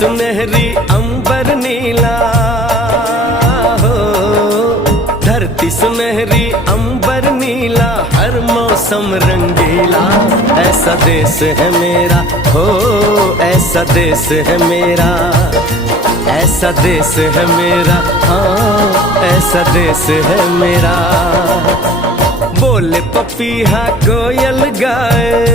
सुनहरी अंबर नीला हो, धरती सुनहरी अंबर नीला, हर मौसम रंगीला। ऐसा देश है मेरा हो, ऐसा देश है मेरा, ऐसा देश है मेरा, हाँ ऐसा देश है मेरा। बोले पपीहा कोयल गाए,